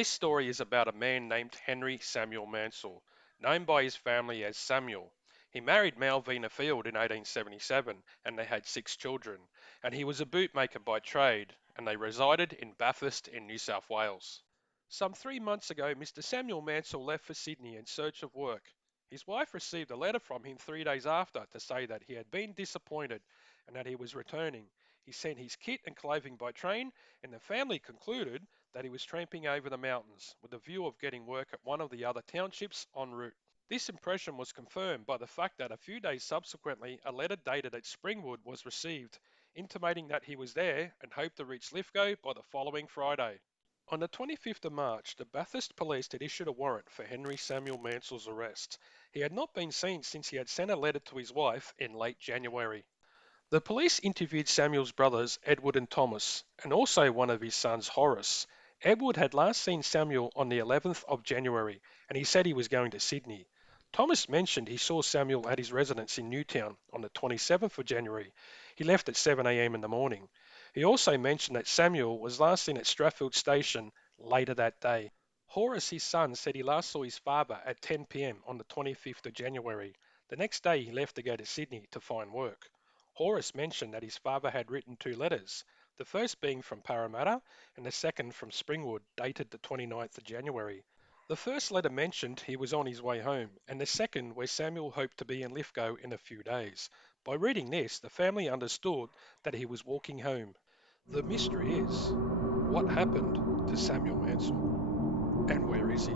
This story is about a man named Henry Samuel Mansell, known by his family as Samuel. He married Malvina Field in 1877 and they had 6 children, and he was a bootmaker by trade, and they resided in Bathurst in New South Wales. Some 3 months ago, Mr. Samuel Mansell left for Sydney in search of work. His wife received a letter from him 3 days after to say that he had been disappointed and that he was returning. He sent his kit and clothing by train, and the family concluded that he was tramping over the mountains with the view of getting work at one of the other townships en route. This impression was confirmed by the fact that a few days subsequently a letter dated at Springwood was received, intimating that he was there and hoped to reach Lithgow by the following Friday. On the 25th of March, the Bathurst police had issued a warrant for Henry Samuel Mansell's arrest. He had not been seen since he had sent a letter to his wife in late January. The police interviewed Samuel's brothers, Edward and Thomas, and also one of his sons, Horace. Edward had last seen Samuel on the 11th of January, and he said he was going to Sydney. Thomas mentioned he saw Samuel at his residence in Newtown on the 27th of January. He left at 7 a.m. in the morning. He also mentioned that Samuel was last seen at Strathfield Station later that day. Horace, his son, said he last saw his father at 10 p.m. on the 25th of January. The next day he left to go to Sydney to find work. Horace mentioned that his father had written 2 letters, the first being from Parramatta and the second from Springwood, dated the 29th of January. The first letter mentioned he was on his way home, and the second where Samuel hoped to be in Lithgow in a few days. By reading this, the family understood that he was walking home. The mystery is, what happened to Samuel Mansell, and where is he?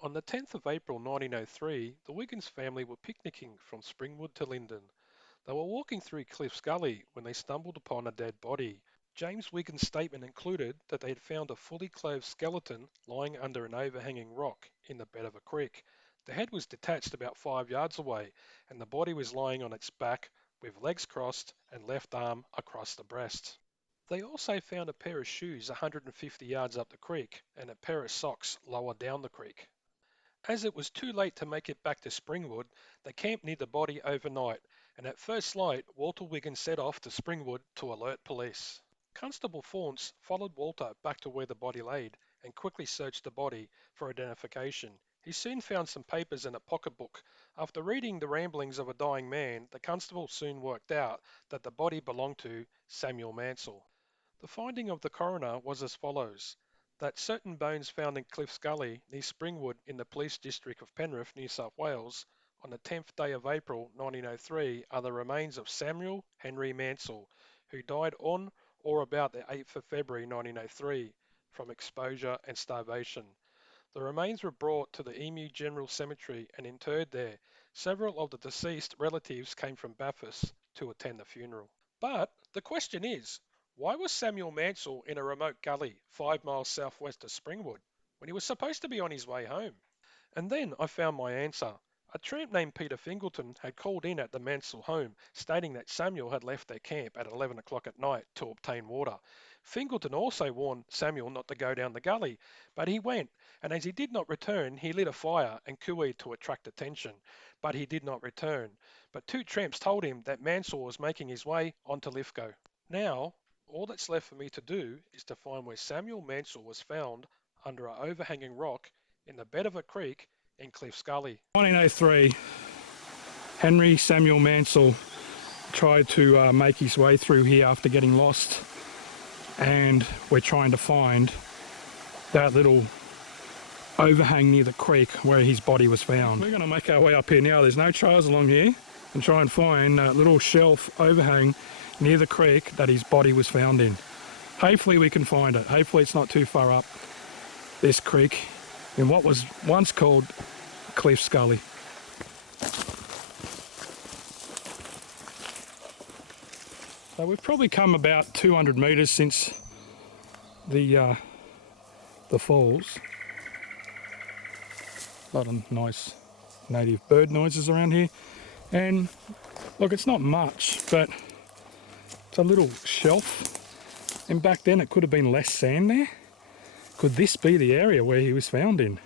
On the 10th of April 1903, the Wiggins family were picnicking from Springwood to Lyndon. They were walking through Cliff Gully when they stumbled upon a dead body. James Wiggins' statement included that they had found a fully clothed skeleton lying under an overhanging rock in the bed of a creek. The head was detached about 5 yards away, and the body was lying on its back with legs crossed and left arm across the breast. They also found a pair of shoes 150 yards up the creek and a pair of socks lower down the creek. As it was too late to make it back to Springwood, they camped near the body overnight, and at first light, Walter Wiggins set off to Springwood to alert police. Constable Faunce followed Walter back to where the body laid and quickly searched the body for identification. He soon found some papers and a pocketbook. After reading the ramblings of a dying man, the constable soon worked out that the body belonged to Samuel Mansell. The finding of the coroner was as follows: that certain bones found in Cliff Gully near Springwood in the police district of Penrith, New South Wales, on the 10th day of April 1903 are the remains of Samuel Henry Mansell, who died on or about the 8th of February 1903 from exposure and starvation. The remains were brought to the Emu General Cemetery and interred there. Several of the deceased relatives came from Bathurst to attend the funeral. But the question is, why was Samuel Mansell in a remote gully 5 miles southwest of Springwood when he was supposed to be on his way home? And then I found my answer. A tramp named Peter Fingleton had called in at the Mansell home, stating that Samuel had left their camp at 11 o'clock at night to obtain water. Fingleton also warned Samuel not to go down the gully, but he went, and as he did not return, he lit a fire and cooeyed to attract attention. But he did not return. But 2 tramps told him that Mansell was making his way onto Lithgow. Now, all that's left for me to do is to find where Samuel Mansell was found under an overhanging rock in the bed of a creek in Cliff's Gully. 1903, Henry Samuel Mansell tried to make his way through here after getting lost, and we're trying to find that little overhang near the creek where his body was found. We're going to make our way up here now. There's no trails along here, and try and find that little shelf overhang near the creek that his body was found in. Hopefully we can find it. Hopefully it's not too far up this creek in what was once called Cliff's Gully. So we've probably come about 200 metres since the falls. A lot of nice native bird noises around here, and look, it's not much, but it's a little shelf, and back then it could have been less sand there. Could this be the area where he was found in?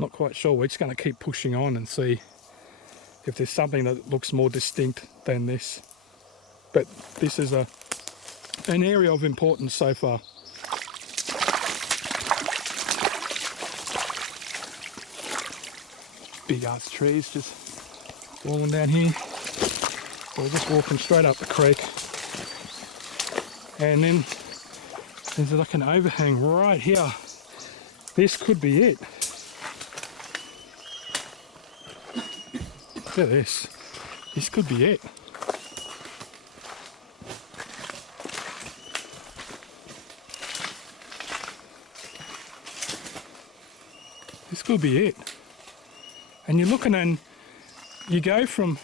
Not quite sure. We're just going to keep pushing on and see if there's something that looks more distinct than this. But this is an area of importance so far. Big ass trees just falling down here. We're just walking straight up the creek. And then there's like an overhang right here. This could be it. Look at this. This could be it. This could be it. And you're looking and you go from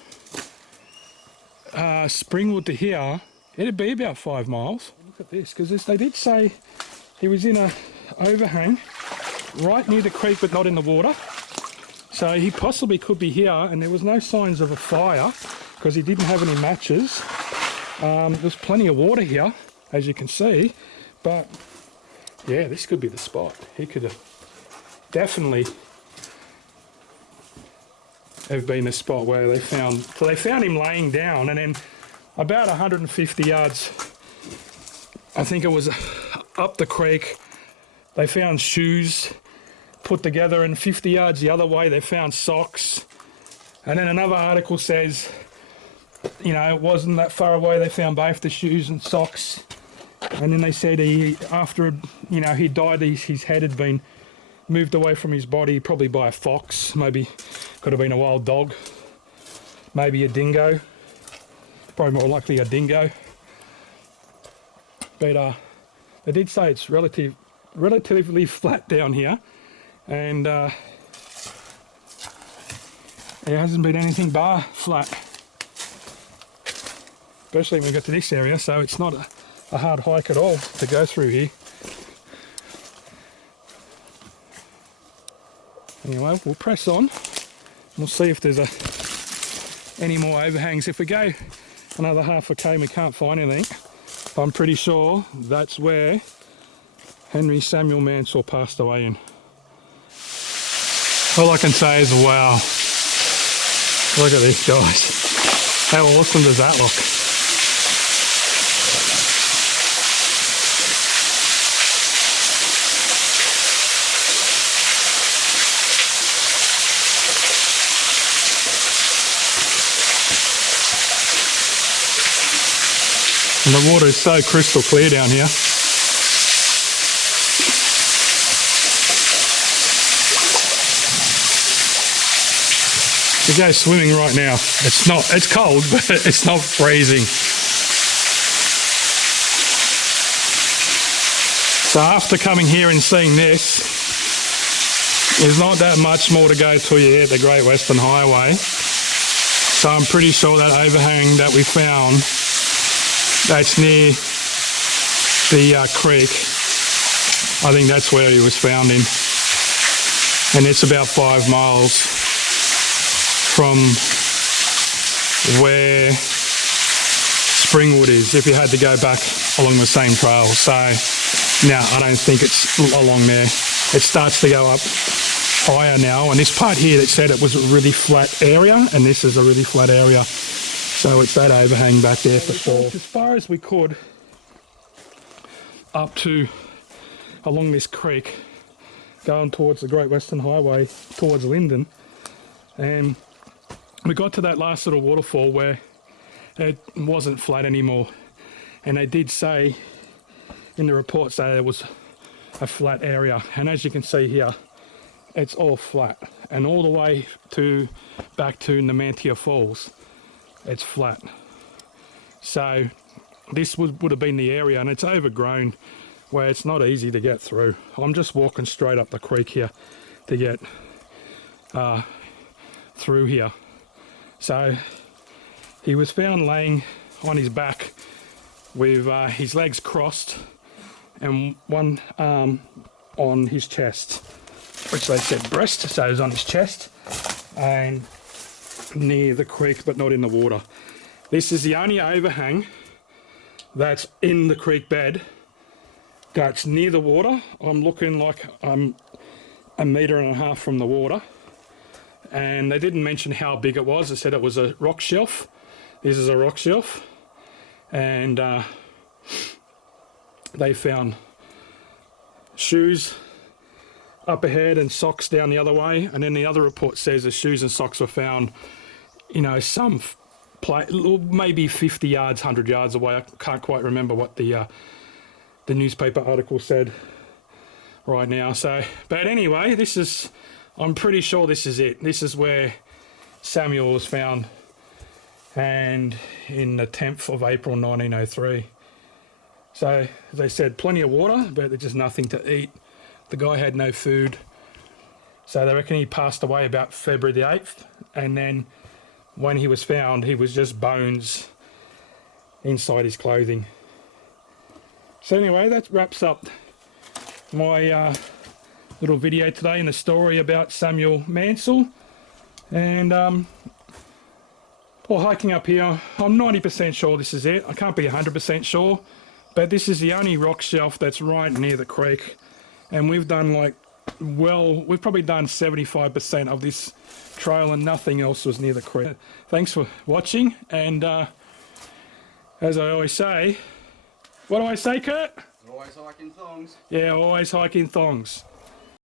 Springwood to here, it'd be about 5 miles. Look at this, because they did say he was in a overhang right near the creek but not in the water. So he possibly could be here, and there was no signs of a fire because he didn't have any matches. There's plenty of water here, as you can see, but yeah, this could be the spot. He could have definitely have been the spot where they found him laying down, and then about 150 yards, I think it was up the creek, they found shoes put together, and 50 yards the other way they found socks. And then another article says, you know, it wasn't that far away they found both the shoes and socks. And then they said after he died, his head had been moved away from his body, probably by a fox, maybe could have been a wild dog, maybe a dingo, probably more likely a dingo. But they did say it's relatively flat down here, and there hasn't been anything bar flat, especially when we get to this area, so it's not a hard hike at all to go through here. Anyway, we'll press on. We'll see if there's any more overhangs. If we go another half a k and we can't find anything, I'm pretty sure that's where Henry Samuel Mansell passed away in. All I can say is wow. Look at this, guys. How awesome does that look? And the water is so crystal clear down here. You go swimming right now. It's cold, but it's not freezing. So after coming here and seeing this, there's not that much more to go till you hit the Great Western Highway. So I'm pretty sure that overhang that we found, that's near the creek, I think that's where he was found in. And it's about 5 miles from where Springwood is, if you had to go back along the same trail. So no, I don't think it's along there. It starts to go up higher now, and this part here that said it was a really flat area, and this is a really flat area. So it's that overhang back there for sure. As far as we could up to along this creek, going towards the Great Western Highway, towards Lyndon, and we got to that last little waterfall where it wasn't flat anymore. And they did say in the reports that it was a flat area, and as you can see here, it's all flat, and all the way back to Nemantia Falls, it's flat. So this would have been the area, and it's overgrown where it's not easy to get through. I'm just walking straight up the creek here to get through here. So he was found laying on his back with his legs crossed and one arm on his chest, which they said breast, so it was on his chest and near the creek but not in the water. This is the only overhang that's in the creek bed that's near the water. I'm looking like I'm 1.5 meters from the water, and they didn't mention how big it was. They said it was a rock shelf. This is a rock shelf, and they found shoes up ahead and socks down the other way. And then the other report says the shoes and socks were found, you know, maybe 50 yards, 100 yards away. I can't quite remember what the newspaper article said right now. So, but anyway, I'm pretty sure this is it. This is where Samuel was found, and in the 10th of April 1903. So, as they said, plenty of water, but there's just nothing to eat. The guy had no food. So they reckon he passed away about February the 8th, and then when he was found, he was just bones inside his clothing. So anyway, that wraps up my little video today in the story about Samuel Mansell. And while hiking up here, I'm 90% sure this is it. I can't be 100% sure, but this is the only rock shelf that's right near the creek. And we've done we've probably done 75% of this trail, and nothing else was near the creek. Thanks for watching, and as I always say, what do I say, Kurt? Always hiking thongs. Yeah, always hiking thongs.